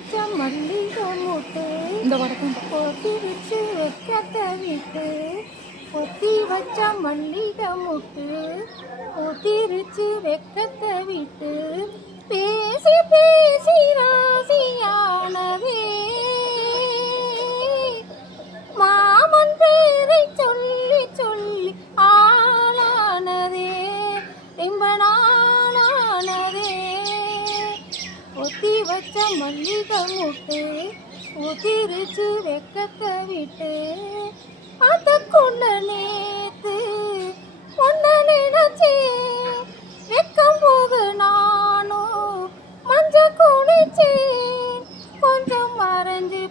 வச்ச மல்லிகை மூட்டு இந்த வடக்கம் பொத்தி வச்சு வைக்கத்த விட்டு பொத்தி வச்ச மல்லிகை மூட்டு பொத்திரிச்சு வெக்கத்த விட்டு பேசி பேசி ராசியானதே மாமன் பேரை சொல்லி சொல்லி ஆளானதே ரொம்ப நாளானதே பொத்தி வச்ச மல்லிகை மூட்டு உதிரிச்சு வெக்கத்தை விட்டு அதுக்குள்ள நேத்து ஒன்ன நினைச்சு வெக்கம் போக நானும் மஞ்ச குளிச்சு கொஞ்சம் மறைஞ்சு